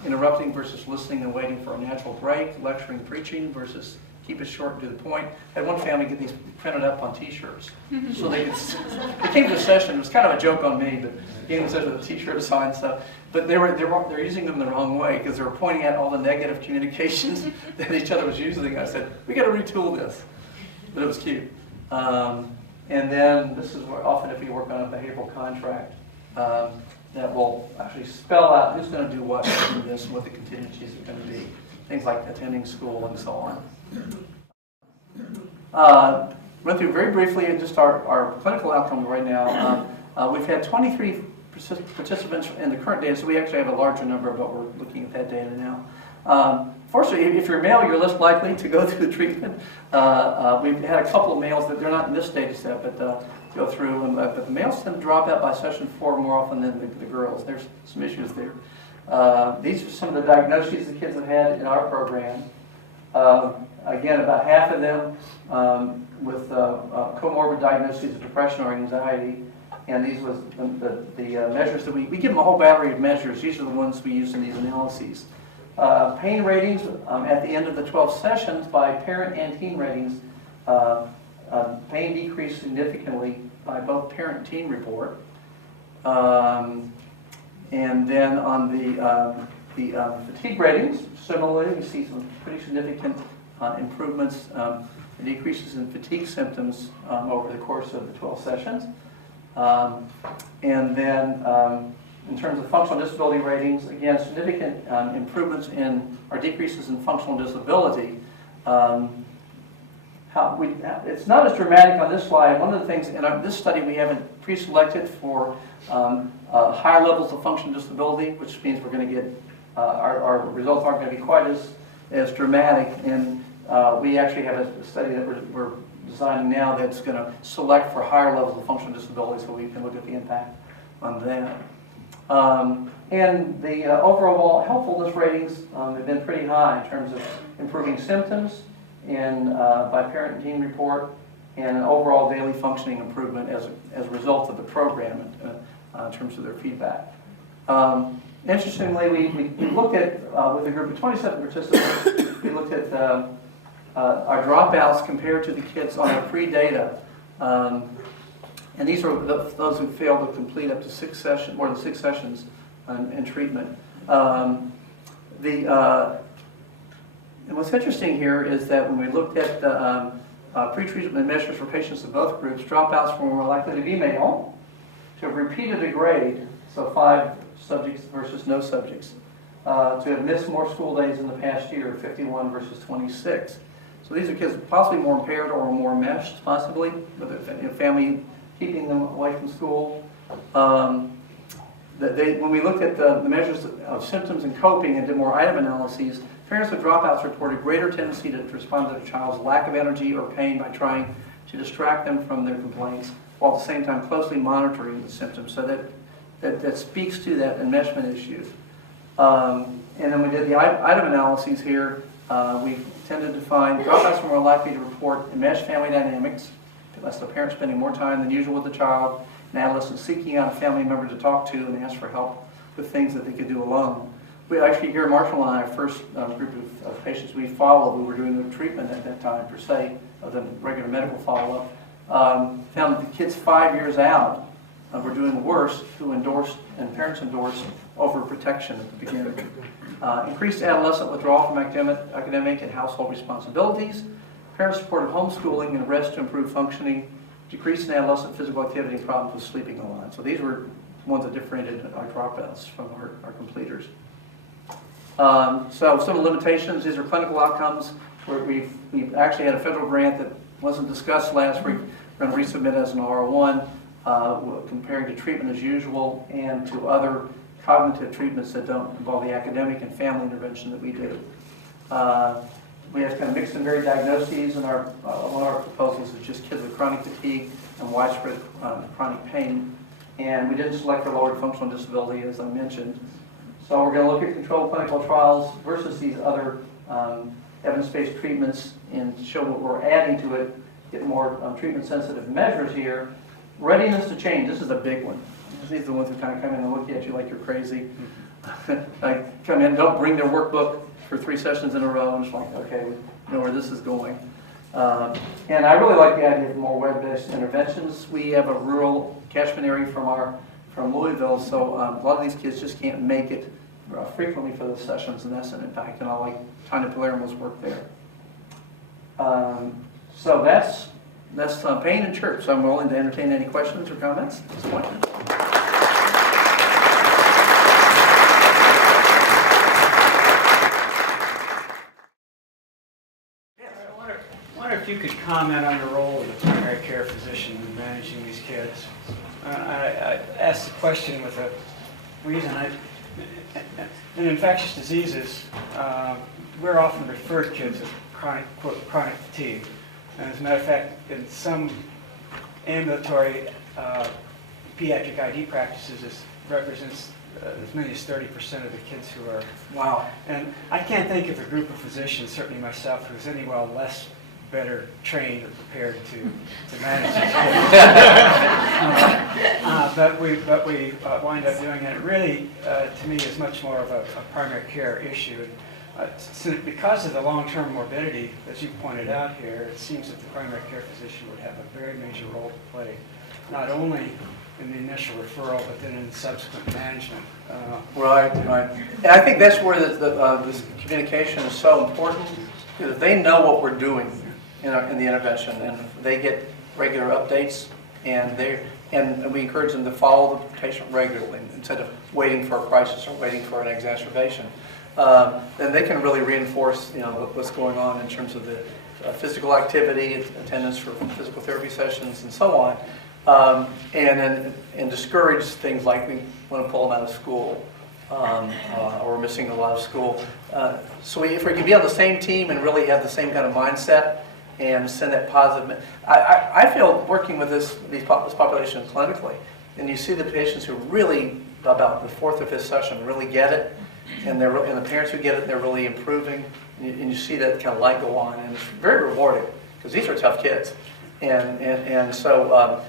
interrupting versus listening and waiting for a natural break, lecturing, preaching versus keep it short and to the point. I had one family get these printed up on T-shirts. So they came to the session. It was kind of a joke on me, but came to the session with a T-shirt sign and stuff. But they're using them the wrong way because they were pointing at all the negative communications that each other was using. I said, we got to retool this. But it was cute. And then this is where often if we work on a behavioral contract, that will actually spell out who's going to do what in this and what the contingencies are going to be. Things like attending school and so on. Went through very briefly just our clinical outcome right now. We've had 23 participants in the current data, so we actually have a larger number, but we're looking at that data now. Fortunately, if you're male, you're less likely to go through the treatment. We've had a couple of males that they're not in this data set, but go through. But the males tend to drop out by session 4 more often than the girls. There's some issues there. These are some of the diagnoses the kids have had in our program. Again, about half of them with comorbid diagnoses of depression or anxiety. And these was the measures that we give them a whole battery of measures. These are the ones we use in these analyses. Pain ratings at the end of the 12 sessions by parent and teen ratings, pain decreased significantly by both parent and teen report. And then on the fatigue ratings, similarly, we see some pretty significant improvements, decreases in fatigue symptoms over the course of the 12 sessions. And then in terms of functional disability ratings, again, significant improvements in or decreases in functional disability. It's not as dramatic on this slide. One of the things in this study we haven't pre-selected for higher levels of functional disability, which means we're going to get our results aren't going to be quite as dramatic. And we actually have a study that we're designing now that's going to select for higher levels of functional disability, so we can look at the impact on that. And the overall helpfulness ratings have been pretty high in terms of improving symptoms and by parent and teen report, and an overall daily functioning improvement as a result of the program in terms of their feedback. Interestingly, we looked at, with a group of 27 participants, we looked at our dropouts compared to the kids on our pre-data. And these are those who failed to complete up to more than 6 sessions in treatment. And what's interesting here is that when we looked at the pre-treatment measures for patients in both groups, dropouts were more likely to be male, to have repeated a grade, so 5 subjects versus no subjects, to have missed more school days in the past year, 51 versus 26. So these are kids possibly more impaired or more meshed, possibly, with a family keeping them away from school. When we looked at the measures of symptoms and coping and did more item analyses, parents with dropouts reported greater tendency to respond to their child's lack of energy or pain by trying to distract them from their complaints, while at the same time closely monitoring the symptoms. So that speaks to that enmeshment issue. And then we did the item analyses here. We tended to find dropouts were more likely to report enmeshed family dynamics, that's the parent spending more time than usual with the child, and adolescents seeking out a family member to talk to and ask for help with things that they could do alone. We actually, here Marshall and I, our first group of patients we followed, we were doing the treatment at that time per se, of the regular medical follow-up, found that the kids 5 years out were doing worse, who endorsed, and parents endorsed, overprotection at the beginning. Increased adolescent withdrawal from academic and household responsibilities, parent-supported homeschooling and rest to improve functioning, decrease in adolescent physical activity and problems with sleeping a lot. So these were ones that differentiated our dropouts from our completers. So some of the limitations, these are clinical outcomes where we've actually had a federal grant that wasn't discussed last week. We're going to resubmit as an R1, comparing to treatment as usual and to other cognitive treatments that don't involve the academic and family intervention that we do. We have kind of mixed and varied diagnoses, and one of our proposals is just kids with chronic fatigue and widespread chronic pain. And we didn't select for lowered functional disability, as I mentioned. So we're going to look at controlled clinical trials versus these other evidence-based treatments and show what we're adding to it, get more treatment-sensitive measures here. Readiness to change, this is a big one. These are the ones who kind of come in and look at you like you're crazy. Like, come in, don't bring their workbook for 3 sessions in a row, and it's like, okay, we know where this is going. And I really like the idea of more web-based interventions. We have a rural catchment area from Louisville, so a lot of these kids just can't make it frequently for those sessions, and that's an impact, and I like Tanya Palermo's work there. So that's pain and CHIRP, so I'm willing to entertain any questions or comments at this point. I wonder if you could comment on the role of the primary care physician in managing these kids. I asked the question with a reason. In infectious diseases, we're often referred kids with chronic fatigue. And as a matter of fact, in some ambulatory pediatric ID practices, this represents as many as 30% of the kids who are. Wow. And I can't think of a group of physicians, certainly myself, who's any less better trained or prepared to manage these kids. But we wind up doing it. It really, to me, is much more of a primary care issue. Because of the long-term morbidity, as you pointed out here, it seems that the primary care physician would have a very major role to play, not only in the initial referral, but then in the subsequent management. Right. And I think that's where this communication is so important, because they know what we're doing in the intervention, and they get regular updates, and we encourage them to follow the patient regularly instead of waiting for a crisis or waiting for an exacerbation. Then they can really reinforce, what's going on in terms of the physical activity, attendance for physical therapy sessions, and so on, and discourage things like we want to pull them out of school, or we're missing a lot of school. So if we can be on the same team and really have the same kind of mindset and send that positive. I feel working with this population clinically, and you see the patients who really, about the 4th or 5th session, really get it. And the parents who get it, they're really improving, and you see that kind of light go on, and it's very rewarding because these are tough kids, and so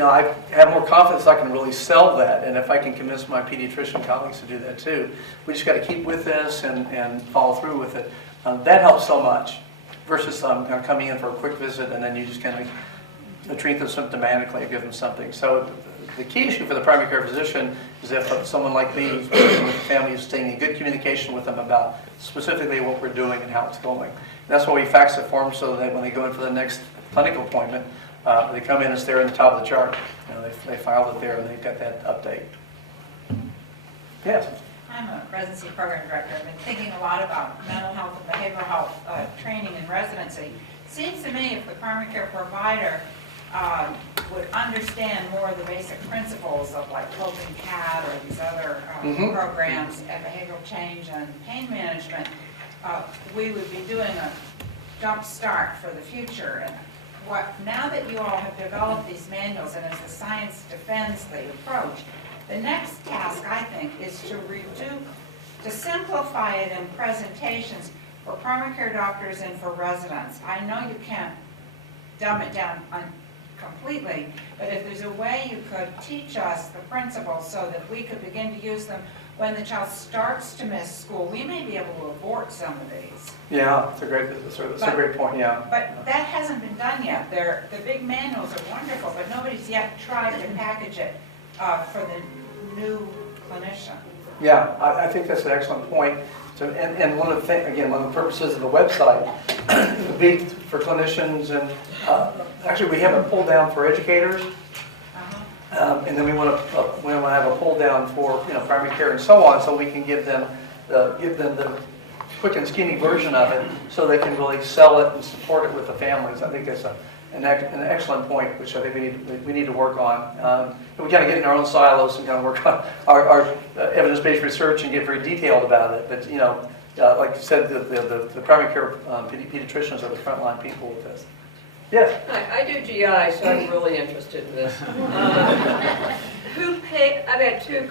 I have more confidence I can really sell that, and if I can convince my pediatrician colleagues to do that too, we just got to keep with this and follow through with it. That helps so much versus kind of coming in for a quick visit and then you just kind of treat them symptomatically or give them something. So the key issue for the primary care physician is if someone like me with the family is staying in good communication with them about specifically what we're doing and how it's going. And that's why we fax the form so that when they go in for the next clinical appointment, they come in, it's there in the top of the chart. They filed it there and they've got that update. Yes? I'm a residency program director. I've been thinking a lot about mental health and behavioral health training in residency. It seems to me if the primary care provider would understand more of the basic principles of like Coping CAT or these other programs and behavioral change and pain management, we would be doing a jump start for the future. And now that you all have developed these manuals and as the science defends the approach, the next task, I think, is to simplify it in presentations for primary care doctors and for residents. I know you can't dumb it down completely, but if there's a way you could teach us the principles so that we could begin to use them when the child starts to miss school, we may be able to abort some of these. Yeah, it's a great point, yeah. But that hasn't been done yet. The big manuals are wonderful, but nobody's yet tried to package it for the new clinician. Yeah, I think that's an excellent point. So, and one of the purposes of the website would be for clinicians, and actually we have a pull down for educators, and then we want to have a pull down for primary care and so on, so we can give them the quick and skinny version of it, so they can really sell it and support it with the families. I think that's an excellent point, which I think we need to work on. We kind of get in our own silos and kind of work on our evidence-based research and get very detailed about it. But like you said, the primary care pediatricians are the frontline people with this. Yes. Hi, I do GI, so I'm really interested in this. I've had two.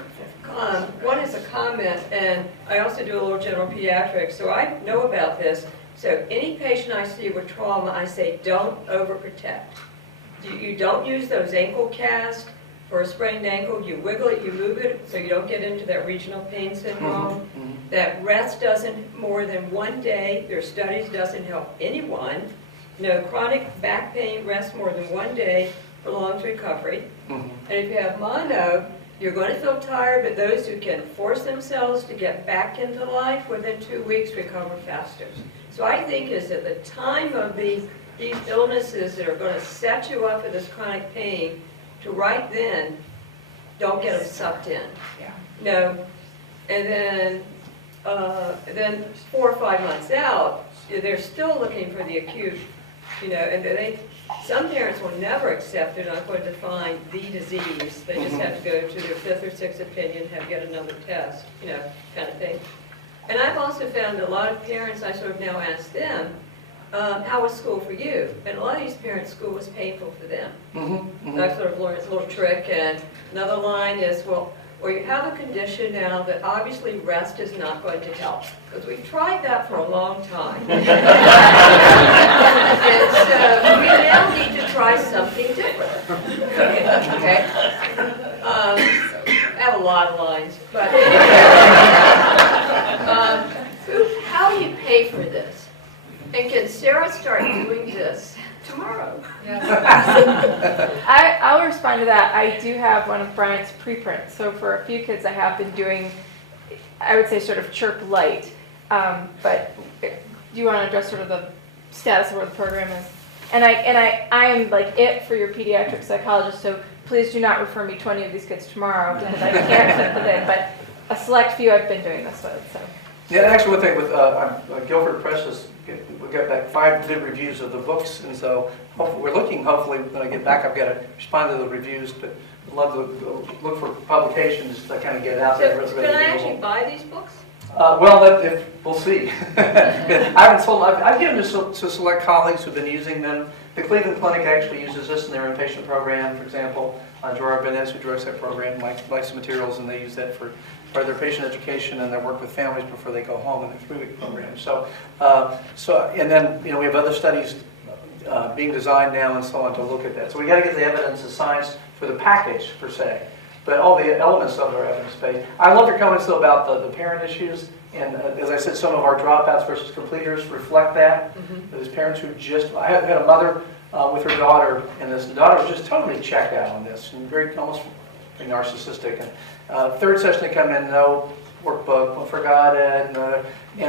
One is a comment, and I also do a little general pediatrics, so I know about this. So any patient I see with trauma, I say don't overprotect. You don't use those ankle casts for a sprained ankle. You wiggle it, you move it, so you don't get into that regional pain syndrome. That rest doesn't more than 1 day. Their studies doesn't help anyone. No chronic back pain rests more than 1 day prolongs recovery. And if you have mono, you're going to feel tired, but those who can force themselves to get back into life within 2 weeks recover faster. So I think is at the time of these illnesses that are going to set you up for this chronic pain, to right then, don't get them sucked in. Yeah. No, and then 4 or 5 months out, they're still looking for the acute, and some parents will never accept they're not going to find the disease. They just have to go to their 5th or 6th opinion, have yet another test, kind of thing. And I've also found a lot of parents, I sort of now ask them, how was school for you? And a lot of these parents, school was painful for them. I've sort of learned a little trick. And another line is, well, you have a condition now that obviously rest is not going to help. Because we've tried that for a long time. And so we now need to try something different. Okay? I have a lot of lines. But how do you pay for this? And can Sarah start doing this tomorrow? I'll respond to that. I do have one of Brian's preprints. So for a few kids I have been doing, I would say sort of CHIRP light. But do you want to address sort of the status of where the program is? And I am like it for your pediatric psychologist, so please do not refer me 20 of these kids tomorrow because I can't fit them in. But a select few I've been doing this with. So. Yeah, actually one thing with Guilford Press we got back 5 good reviews of the books, and so hopefully when I get back I've got to respond to the reviews, but I'd love to look for publications to kind of get out there. So can I actually buy these books? Well, we'll see. I've given this to select colleagues who've been using them. The Cleveland Clinic actually uses this in their inpatient program, for example. Gerard Benez, who directs that program, likes the materials, and they use that for their patient education and their work with families before they go home in the 3-week program. So and then we have other studies being designed now and so on to look at that. So we got to get the evidence of science for the package per se, but all the elements of our evidence base. I love your comments though about the parent issues, and as I said, some of our dropouts versus completers reflect that. Those parents who I had a mother with her daughter, and this daughter was just totally checked out on this and almost narcissistic. And third session they come in, no workbook, forgot it, and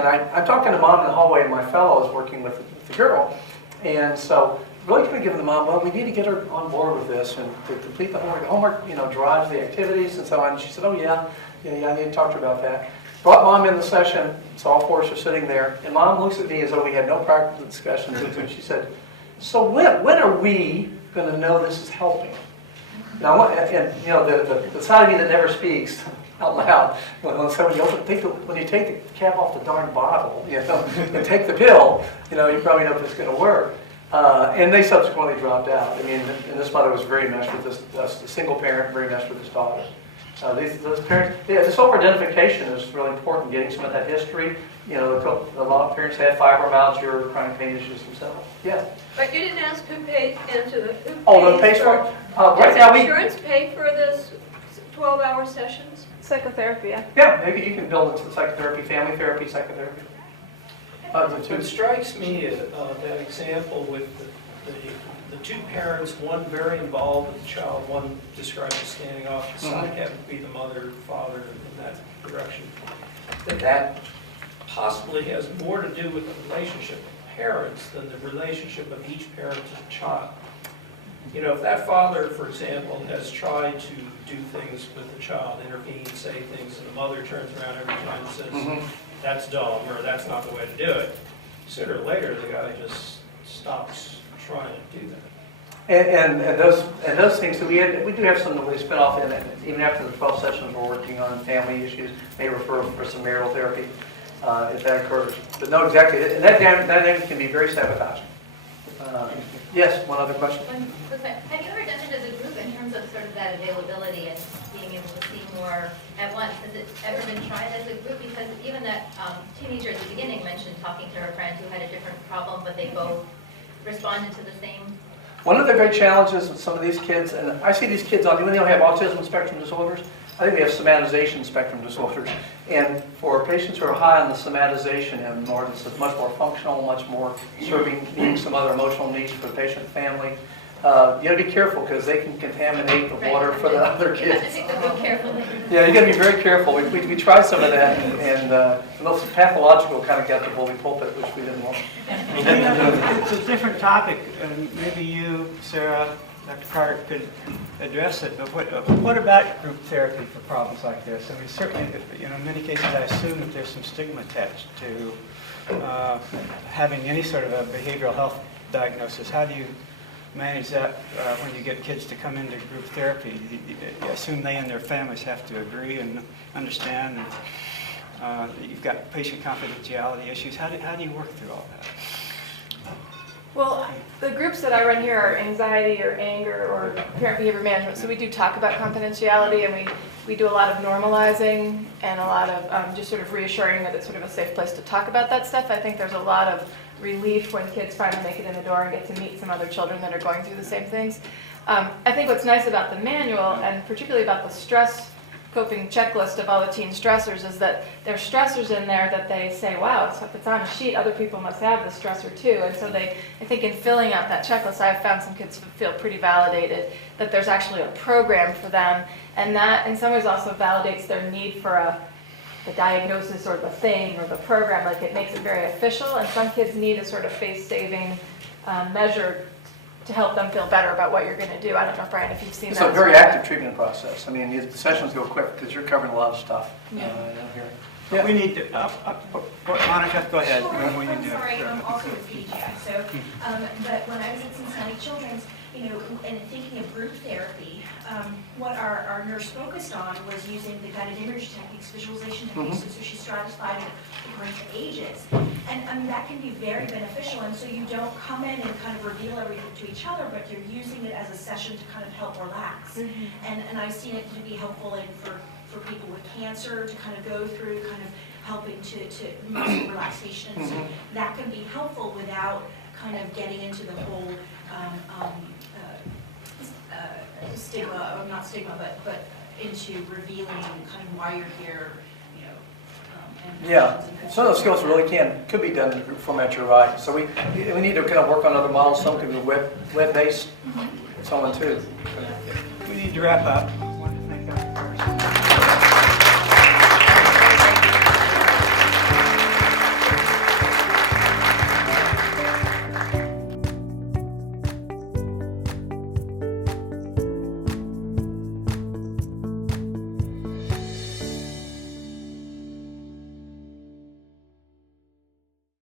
I'm talking to mom in the hallway, and my fellow is working with the girl, and so really kind of giving the mom, well, we need to get her on board with this and to complete the homework. The homework, drives the activities and so on. And she said, oh yeah, I need to talk to her about that. Brought mom in the session, so all 4 of us are sitting there, and mom looks at me as though we had no practical discussions, and she said, so when are we going to know this is helping? Now, the side of me that never speaks out loud, when you take the cap off the darn bottle, and take the pill, you probably know if it's going to work. And they subsequently dropped out. I mean, and this mother was very meshed with this, a single parent, very meshed with his daughter. Those parents, the self-identification is really important, getting some of that history. A lot of parents have fibromyalgia or chronic pain issues themselves. Yeah. But you didn't ask who pays into the, who pays Oh, the pays for it? Right now does insurance pay for this 12-hour sessions? Psychotherapy, yeah. Yeah, maybe you can build it to psychotherapy, family therapy, psychotherapy. What strikes me is that example with the two parents, one very involved with the child, one described as standing off the side, happened to be the mother, father in that direction. That possibly has more to do with the relationship of parents than the relationship of each parent to the child. You know, if that father, for example, has tried to do things with the child, intervene, say things, and the mother turns around every time and says, that's dumb, or that's not the way to do it, sooner or later the guy just stops trying to do that. And those things, so we do have some that we spin off in it. Even after the 12 sessions we're working on family issues, may refer for some marital therapy if that occurs. But no, exactly, and that damage can be very sabotaging. Yes, one other question? Have you ever done it as a group in terms of sort of that availability and being able to see more at once? Has it ever been tried as a group? Because even that teenager at the beginning mentioned talking to her friend who had a different problem, but they both responded to the same. One of the great challenges with some of these kids, and I see these kids on, even though they have autism spectrum disorders, I think they have somatization spectrum disorders. And for patients who are high on the somatization and more, this is much more functional, much more meeting some other emotional needs for the patient family. You got to be careful because they can contaminate the water for the other kids. You have to take the book carefully. Yeah, you got to be very careful. We tried some of that, and the most pathological kind of got the bully pulpit, which we didn't want. It's a different topic, and maybe you, Sarah, Dr. Carter, could address it, but what about group therapy for problems like this? I mean, certainly, you know, in many cases I assume that there's some stigma attached to having any sort of a behavioral health diagnosis. How do you manage that when you get kids to come into group therapy? You assume they and their families have to agree and understand that you've got patient confidentiality issues. How do you work through all that? Well, the groups that I run here are anxiety or anger or parent behavior management. So we do talk about confidentiality, and we do a lot of normalizing and a lot of just sort of reassuring that it's sort of a safe place to talk about that stuff. I think there's a lot of relief when kids finally make it in the door and get to meet some other children that are going through the same things. I think what's nice about the manual, and particularly about the stress coping checklist of all the teen stressors, is that there's stressors in there that they say, wow, if it's on a sheet, other people must have this stressor too. And so I think in filling out that checklist, I've found some kids feel pretty validated that there's actually a program for them, and that in some ways also validates their need for the diagnosis or the thing or the program. Like, it makes it very official, and some kids need a sort of face-saving measure to help them feel better about what you're going to do. I don't know, Brian, if you've seen It's that. a very active treatment process. I mean, the sessions go quick because you're covering a lot of stuff Yeah. here. Yeah. We need to, Monica, go ahead. Sure, We need I'm to- sorry, I'm also with PGI. So, but when I was at Cincinnati Children's, you know, and thinking of group therapy, what our nurse focused on was using the guided image techniques, visualization techniques, and so she stratified the range of ages. And I mean, that can be very beneficial, and so you don't come in and kind of reveal everything to each other, but you're using it as a session to kind of help relax. And I've seen it to be helpful for people with cancer to kind of go through kind of helping to muscle relaxation. So that can be helpful without kind of getting into the whole stigma, or not stigma, but into revealing kind of why you're here, you know. And Yeah, some of those skills really could be done in group format, you're right. So we need to kind of work on other models. Some could be web-based, so on too. We need to wrap up.